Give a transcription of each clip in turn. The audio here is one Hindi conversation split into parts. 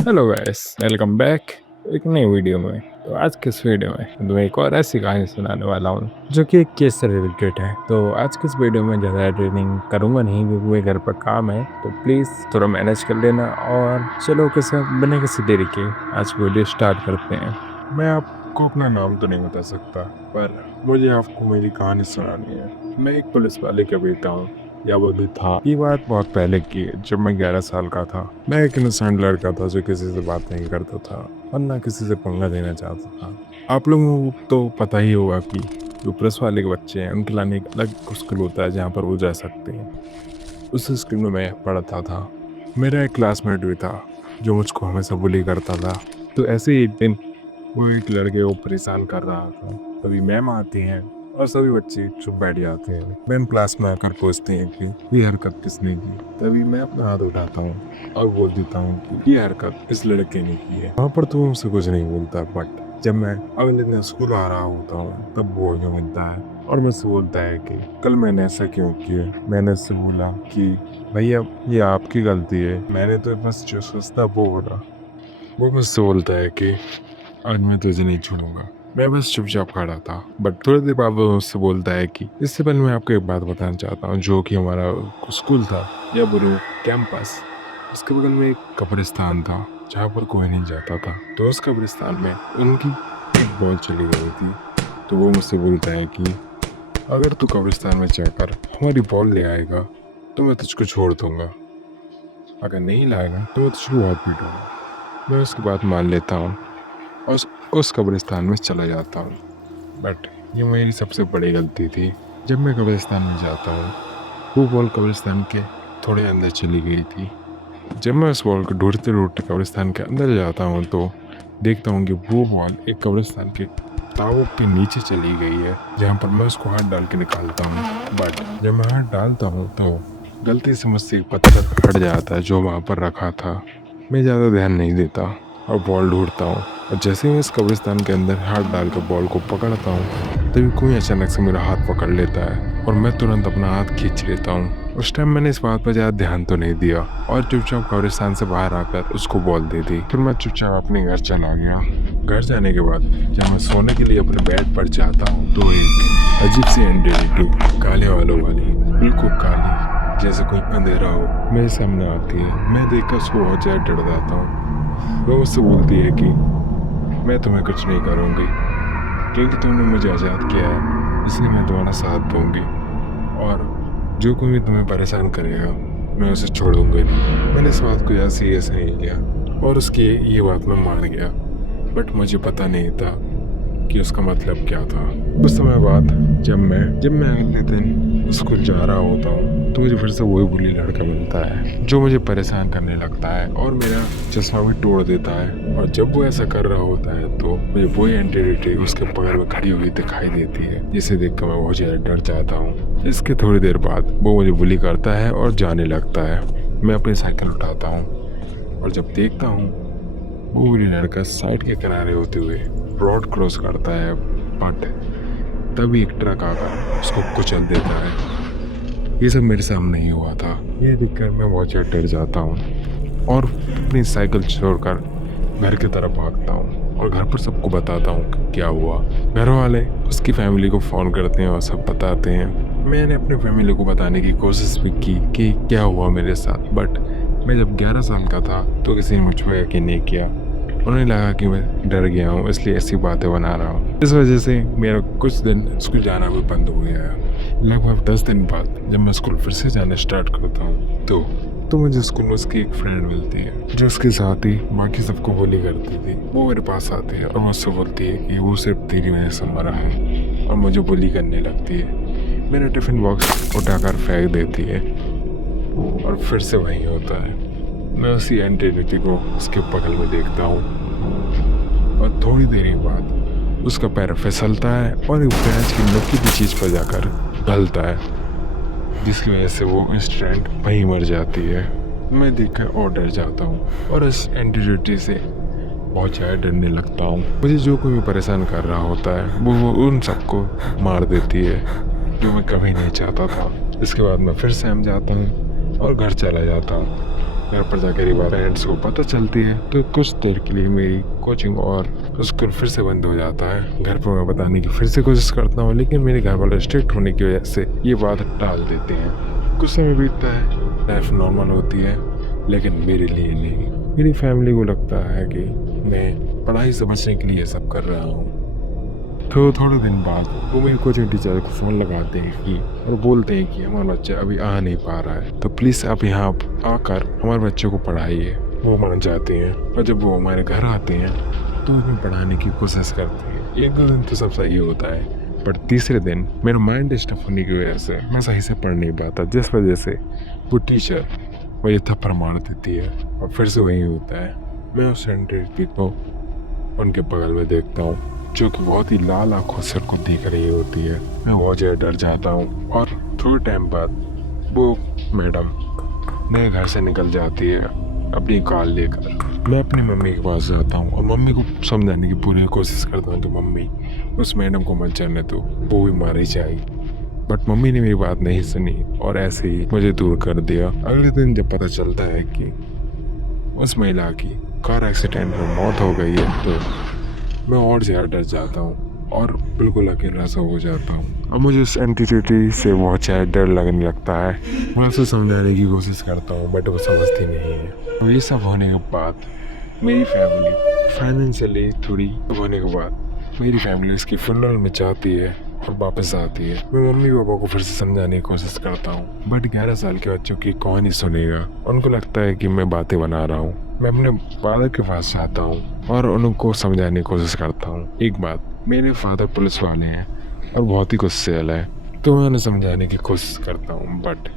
हेलो गाइस, वेलकम बैक एक नई वीडियो में। तो आज के इस वीडियो में मैं तुम्हें एक और ऐसी कहानी सुनाने वाला हूँ जो कि एक केस से रिलेटेड है। तो आज के इस वीडियो में ज़्यादा एडिटिंग करूँगा नहीं क्योंकि मेरे घर पर काम है, तो प्लीज़ थोड़ा मैनेज कर लेना। और चलो कैसे बिना किसी देरी के आज वीडियो स्टार्ट करते हैं। मैं आपको अपना नाम तो नहीं बता सकता, पर मुझे आपको मेरी कहानी सुनानी है। मैं एक पुलिस वाले का बेटा हूँ, या बोले था। ये बात बहुत पहले की है, जब मैं 11 साल का था। मैं एक इनोसेंट लड़का था जो किसी से बात नहीं करता था और ना किसी से पंगा देना चाहता था। आप लोगों को तो पता ही होगा कि जो पुलिस वाले के बच्चे हैं उनके लाने एक अलग स्कूल होता है जहाँ पर वो जा सकते हैं। उस स्कूल में मैं पढ़ता था। मेरा एक क्लासमेट भी था जो मुझको हमेशा बुली करता था। तो ऐसे ही एक दिन वो एक लड़के को परेशान कर रहा था। तभी मैम आती हैं और सभी बच्चे चुप बैठ जाते हैं। मैम क्लास में आकर पूछते हैं कि ये हरकत किसने की। तभी मैं अपना हाथ उठाता हूँ और बोल देता हूँ कि ये हरकत इस लड़के ने की है। वहाँ पर तो मुझसे कुछ नहीं बोलता, बट जब मैं अगले दिन स्कूल आ रहा होता हूँ तब वो हमें मिलता है और मुझसे बोलता है कि कल मैंने ऐसा क्यों किया। मैंने उससे बोला कि भैया ये आपकी गलती है, मैंने तो बस जो सोचता वो बोला। वो मुझसे बोलता है कि आज मैं तुझे नहीं छोड़ूंगा। मैं बस चुपचाप खड़ा था, बट थोड़ी देर बाद वो मुझसे बोलता है कि इससे पहले मैं आपको एक बात बताना चाहता हूँ, जो कि हमारा स्कूल था या बोलो कैंपस, उसके बगल में एक कब्रिस्तान था जहाँ पर कोई नहीं जाता था। तो उस कब्रिस्तान में उनकी एक बॉल चली गई थी। तो वो मुझसे बोलता है कि अगर तू कब्रिस्तान में जाकर हमारी बॉल ले आएगा तो मैं तुझको छोड़ दूंगा, अगर नहीं लाएगा तो मैं तुझको बहुत पीटूंगा। मैं उसकी बात मान लेता हूँ और उस कब्रिस्तान में चला जाता हूँ। बट ये मेरी सबसे बड़ी गलती थी। जब मैं कब्रिस्तान में जाता हूँ वो बॉल कब्रिस्तान के थोड़े अंदर चली गई थी। जब मैं उस बॉल को ढूंढते ढूंढते कब्रिस्तान के अंदर जाता हूँ तो देखता हूँ कि वो बॉल एक कब्रिस्तान के ताबूत के नीचे चली गई है, जहाँ पर मैं उसको हाथ डाल के निकालता हूँ। बट जब मैं हाथ डालता हूँ तो गलती से मुझसे एक पत्थर हट जाता है जो वहाँ पर रखा था। मैं ज़्यादा ध्यान नहीं देता और बॉल ढूंढता हूँ, और जैसे ही मैं इस कब्रिस्तान के अंदर हाथ डालकर बॉल को पकड़ता हूँ तभी कोई अचानक से मेरा हाथ पकड़ लेता है और मैं तुरंत अपना हाथ खींच लेता हूँ। उस टाइम मैंने इस बात पर ज़्यादा ध्यान तो नहीं दिया और चुपचाप कब्रिस्तान से बाहर आकर उसको बॉल दे दी। फिर मैं चुपचाप अपने घर चला गया। घर जाने के बाद जब मैं सोने के लिए अपने बेड पर जाता हूँ तो एक अजीब सी एंटिटी काले बालों वाली, बिल्कुल काली, जैसे कोई अंधेरा हो, मेरे सामने आती है। मैं देखकर उसको बहुत ज़्यादा डर जाता हूँ। वो मुझसे बोलती है कि मैं तुम्हें कुछ नहीं करूँगी क्योंकि तुमने मुझे आज़ाद किया है, इसलिए मैं तुम्हारा साथ दूंगी और जो कोई भी तुम्हें परेशान करेगा मैं उसे छोड़ूंगा नहीं। मैंने इस बात को ज़्यादा सीरियस नहीं लिया और उसकी ये बात मैं मान गया, बट मुझे पता नहीं था कि उसका मतलब क्या था। कुछ समय बाद जब मैं अगले दिन स्कूल जा रहा होता हूँ तो मुझे फिर से वही बुली लड़का मिलता है जो मुझे परेशान करने लगता है और मेरा चश्मा भी तोड़ देता है। और जब वो ऐसा कर रहा होता है तो मुझे वही एंटिटी उसके बगल में खड़ी हुई दिखाई देती है, जिसे देखकर मैं बहुत ज़्यादा डर जाता हूँ। इसके थोड़ी देर बाद वो मुझे बुली करता है और जाने लगता है। मैं अपनी साइकिल उठाता हूँ और जब देखता हूँ वो बुली लड़का साइड के किनारे होते हुए रोड क्रॉस करता है, बट तभी एक ट्रक आकर उसको कुचल देता है। ये सब मेरे सामने ही हुआ था। ये देखकर मैं बहुत ज़्यादा डर जाता हूँ और अपनी साइकिल छोड़कर घर की तरफ भागता हूँ और घर पर सबको बताता हूँ कि क्या हुआ। घर वाले उसकी फैमिली को फ़ोन करते हैं और सब बताते हैं। मैंने अपने फैमिली को बताने की कोशिश भी की कि क्या हुआ मेरे साथ, बट मैं जब 11 साल का था तो किसी ने मुझ पर यकीन नहीं किया। उन्हें लगा कि मैं डर गया हूँ इसलिए ऐसी बातें बना रहा हूँ। इस वजह से मेरा कुछ दिन स्कूल जाना भी बंद हो गया है। लगभग 10 दिन बाद जब मैं स्कूल फिर से जाना स्टार्ट करता हूँ तो मुझे स्कूल में उसकी एक फ्रेंड मिलती है जो उसके साथ ही बाकी सबको बोली करती थी। वो मेरे पास आती है और मुझसे बोलती है कि वो सिर्फ तेरी वजह से मरा है और मुझे बोली करने लगती है। मेरा टिफिन बॉक्स उठाकर फेंक देती है और फिर से वही होता है। मैं उसी एंटिटी को उसके बगल में देखता हूँ और थोड़ी देर बाद उसका पैर फिसलता है और एक प्याज की नुकीली चीज पर जाकर गलता है, जिसकी वजह से वो इंस्टेंट वहीं मर जाती है। मैं देखकर और डर जाता हूँ और इस एंटिटी से बहुत ज़्यादा डरने लगता हूँ। मुझे जो कोई भी परेशान कर रहा होता है वो उन सबको मार देती है, जो मैं कभी नहीं चाहता था। इसके बाद मैं फिर सहम जाता हूँ और घर चला जाता हूँ। घर पर जाकर ये बात पेरेंट्स को पता चलती है तो कुछ देर के लिए मेरी कोचिंग और स्कूल फिर से बंद हो जाता है। घर पर मैं बताने की फिर से कोशिश करता हूँ, लेकिन मेरे घर वाले स्ट्रिक्ट होने की वजह से ये बात टाल देते हैं। कुछ समय बीतता है, लाइफ नॉर्मल होती है, लेकिन मेरे लिए नहीं। मेरी फैमिली को लगता है कि मैं पढ़ाई समझने के लिए ये सब कर रहा हूँ। तो थोड़े दिन बाद वो मेरे कोचिंग टीचर को फ़ोन लगाते हैं कि और बोलते हैं कि हमारा बच्चा अभी आ नहीं पा रहा है, तो प्लीज़ आप यहाँ आकर हमारे बच्चे को पढ़ाइए। वो मान जाते हैं और जब वो हमारे घर आते हैं तो उन्हें पढ़ाने की कोशिश करते हैं। एक दो दिन तो सब सही होता है, पर तीसरे दिन मेरा माइंड डिस्टर्ब होने की वजह से मैं सही से पढ़ नहीं पाता, जिस वजह से वो टीचर मुझे थप्पड़ मार देती है और फिर से वही होता है। मैं उस एंट्री को उनके बगल में देखता हूँ, जो कि बहुत ही लाल आंखों से उनको देख रही होती है। मैं बहुत ज़्यादा डर जाता हूँ और थोड़े टाइम बाद वो मैडम नए घर से निकल जाती है अपनी कार लेकर। मैं अपनी मम्मी के पास जाता हूँ और मम्मी को समझाने की पूरी कोशिश करता हूँ कि मम्मी उस मैडम को मत जाने दो, वो भी मारी जाएगी। बट मम्मी ने मेरी बात नहीं सुनी और ऐसे ही मुझे दूर कर दिया। अगले दिन जब पता चलता है कि उस महिला की कार एक्सीडेंट में मौत हो गई है तो मैं और ज़्यादा डर जाता हूँ और बिल्कुल अकेला सा हो जाता हूँ। अब मुझे उस एंटिटी से बहुत ज़्यादा डर लगने लगता है। मैं उसे समझाने की कोशिश करता हूँ, बट वो समझती नहीं है। तो ये सब होने के बाद मेरी फैमिली फाइनेंशियली थोड़ी होने के बाद मेरी फैमिली उसकी फ्यूनरल में जाती है और वापस आती है। मैं मम्मी पापा को फिर से समझाने की कोशिश करता हूँ, बट 11 साल के बच्चों की कौन ही सुनेगा। उनको लगता है कि मैं बातें बना रहा हूँ। मैं अपने फादर के पास जाता हूँ और उनको समझाने की कोशिश करता हूँ। एक बात, मेरे फादर पुलिस वाले हैं और बहुत ही गुस्सैल है, तो मैं उन्हें समझाने की कोशिश करता हूँ, बट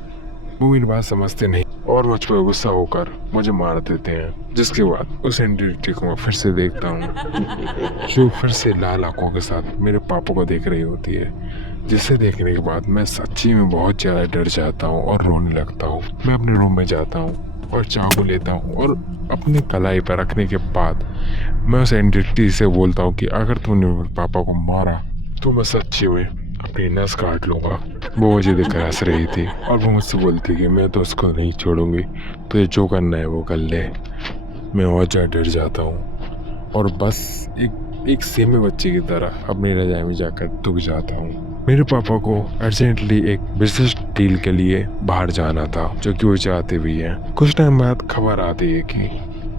वो मेरी बात समझते नहीं और मुझ पर गुस्सा होकर मुझे मार देते हैं। जिसके बाद उस एंटिटी को मैं फिर से देखता हूँ, जो फिर से लाल आंखों के साथ मेरे पापा को देख रही होती है। जिसे देखने के बाद मैं सच्ची में बहुत ज़्यादा डर जाता हूँ और रोने लगता हूँ। मैं अपने रूम में जाता हूँ और चाकू लेता हूँ और अपनी कलाई पर रखने के बाद मैं उस एंटिटी से बोलता हूँ कि अगर तूने मेरे पापा को मारा तो मैं सच्ची में अपनी नस काट लूँगा। वो मुझे देखकर हंस रही थी और वो मुझसे बोलती कि मैं तो उसको नहीं छोड़ूंगी, तुझे जो करना है वो कर ले। मैं और ज़्यादा डर जाता हूँ और बस एक सेमे बच्चे की तरह अपनी रज़ाई में जाकर दुख जाता हूँ। मेरे पापा को अर्जेंटली एक बिजनेस डील के लिए बाहर जाना था, जो कि वो चाहते भी हैं। कुछ टाइम बाद खबर आती है कि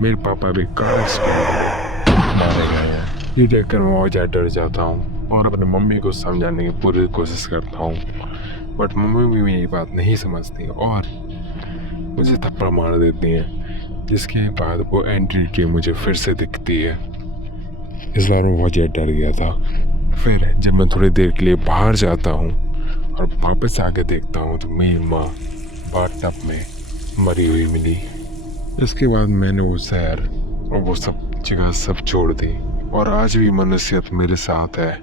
मेरे पापा भी कार एक्सीडेंट में मारे गए हैं। ये देखकर मैं और ज़्यादा डर जाता हूँ और अपने मम्मी को समझाने की पूरी कोशिश करता हूँ, बट मम्मी भी मेरी बात नहीं समझती और मुझे थप्पड़ मार देती हैं। जिसके बाद वो एंटिटी मुझे फिर से दिखती है। इस बार मैं बहुत ज़्यादा डर गया था। फिर जब मैं थोड़ी देर के लिए बाहर जाता हूँ और वापस आके देखता हूँ तो मेरी माँ बाथटब में मरी हुई मिली। इसके बाद मैंने वो शहर और वो सब जगह सब छोड़ दी और आज भी मनुष्यत मेरे साथ है।